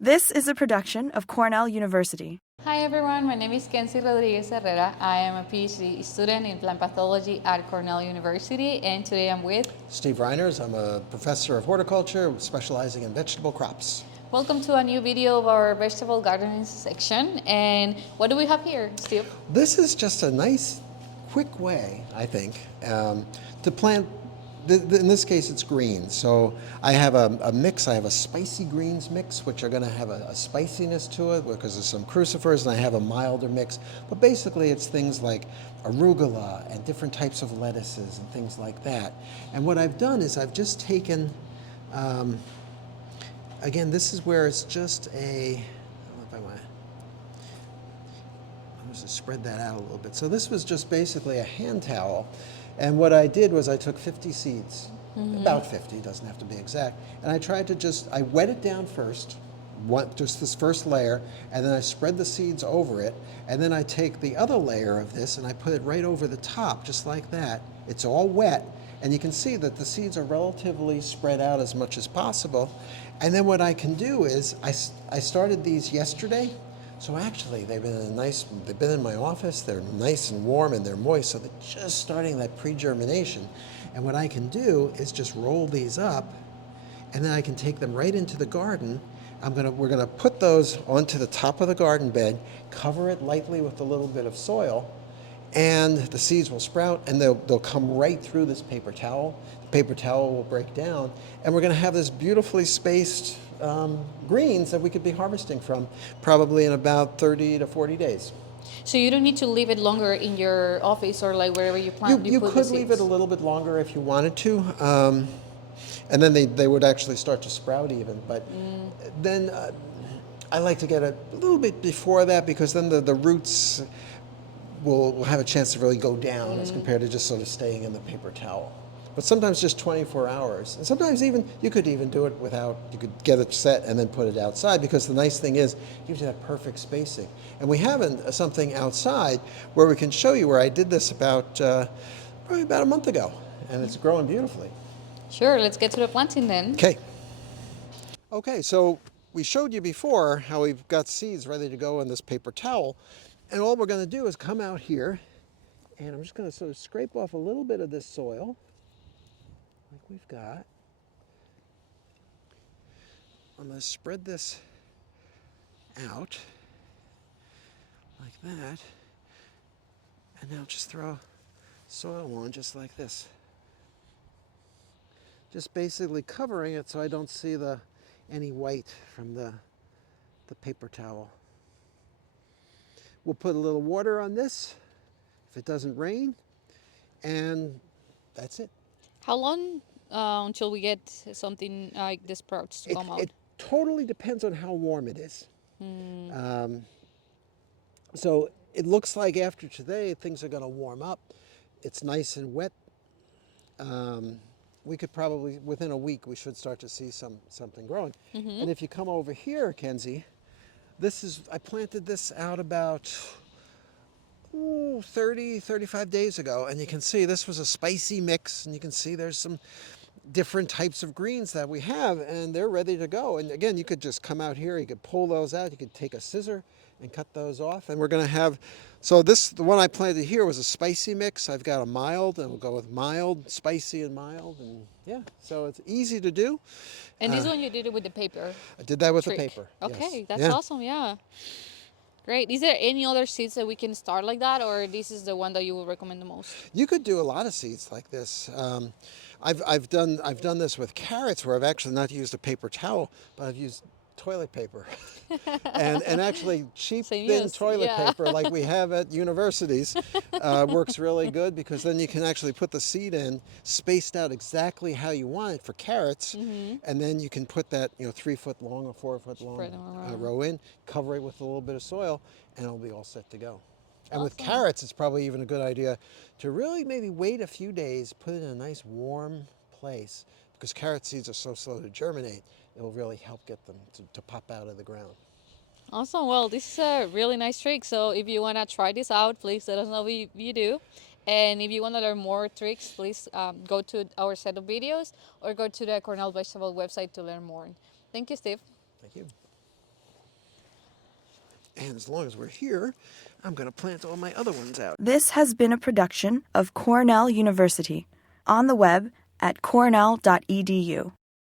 This is a production of Cornell University. Hi everyone, my name is Kensy Rodriguez Herrera. I am a Ph.D. student in plant pathology at Cornell University, and today I'm with Steve Reiners. I'm a professor of horticulture specializing in vegetable crops. Welcome to a new video of our vegetable gardening section. And what do we have here, Steve? This is just a nice, quick way, I think, to plant. In this case, it's greens. So I have a mix. I have a spicy greens mix, which are going to have a spiciness to it because there's some crucifers, and I have a milder mix. But basically, it's things like arugula and different types of lettuces and things like that. And what I've done is I've just taken, again, this is where it's just a, I don't know if I want to, I'm just spread that out a little bit. So this was just basically a hand towel. And what I did was I took 50 seeds, about 50, doesn't have to be exact, and I tried to I wet it down first, just this first layer, and then I spread the seeds over it, and then I take the other layer of this and I put it right over the top, just like that. It's all wet, and you can see that the seeds are relatively spread out as much as possible. And then what I can do is, I started these yesterday. So actually, they've been in my office, they're nice and warm and they're moist, so they're just starting that pre-germination. And what I can do is just roll these up, and then I can take them right into the garden. We're gonna put those onto the top of the garden bed, cover it lightly with a little bit of soil, and the seeds will sprout, and they'll come right through this paper towel. The paper towel will break down, and we're gonna have this beautifully spaced greens that we could be harvesting from probably in about 30 to 40 days. So you don't need to leave it longer in your office or like wherever you plant. You could leave it a little bit longer if you wanted to, and then they would actually start to sprout even. But then I like to get it a little bit before that, because then the roots will have a chance to really go down as compared to just sort of staying in the paper towel. But sometimes just 24 hours. And sometimes even, you could even do it you could get it set and then put it outside, because the nice thing is, it gives you that perfect spacing. And we have something outside where we can show you where I did this probably about a month ago. And it's growing beautifully. Sure, let's get to the planting then. Okay, so we showed you before how we've got seeds ready to go in this paper towel. And all we're going to do is come out here, and I'm just going to sort of scrape off a little bit of this soil, like we've got. I'm going to spread this out like that, and now just throw soil on just like this. Just basically covering it so I don't see any white from the paper towel. We'll put a little water on this if it doesn't rain, and that's it. How long until we get something like the sprouts to come out? It totally depends on how warm it is. So it looks like after today things are going to warm up. It's nice and wet. We could probably, within a week, we should start to see something growing. And if you come over here, Kensy, I planted this out about 30, 35 days ago, and you can see this was a spicy mix, and you can see there's some different types of greens that we have, and they're ready to go. And again, you could just come out here, you could pull those out, you could take a scissor and cut those off, and we're going to have, the one I planted here was a spicy mix. I've got a mild, and we'll go with mild, spicy and mild, and yeah, so it's easy to do. And this one you did it with the paper? I did that with trick. the paper. Okay, yes. That's awesome, yeah. Great. Is there any other seeds that we can start like that, or this is the one that you would recommend the most? You could do a lot of seeds like this. I've done this with carrots, where I've actually not used a paper towel, but I've used toilet paper, and actually cheap thin toilet paper like we have at universities works really good, because then you can actually put the seed in spaced out exactly how you want it for carrots, and then you can put that 3 foot long or 4 foot long row in, cover it with a little bit of soil, and it'll be all set to go. And with carrots, it's probably even a good idea to really maybe wait a few days, put it in a nice warm place, because carrot seeds are so slow to germinate. It will really help get them to pop out of the ground. Awesome. Well, this is a really nice trick. So if you want to try this out, please let us know if you do. And if you want to learn more tricks, please go to our set of videos or go to the Cornell Vegetable website to learn more. Thank you, Steve. Thank you. And as long as we're here, I'm going to plant all my other ones out. This has been a production of Cornell University. On the web at cornell.edu.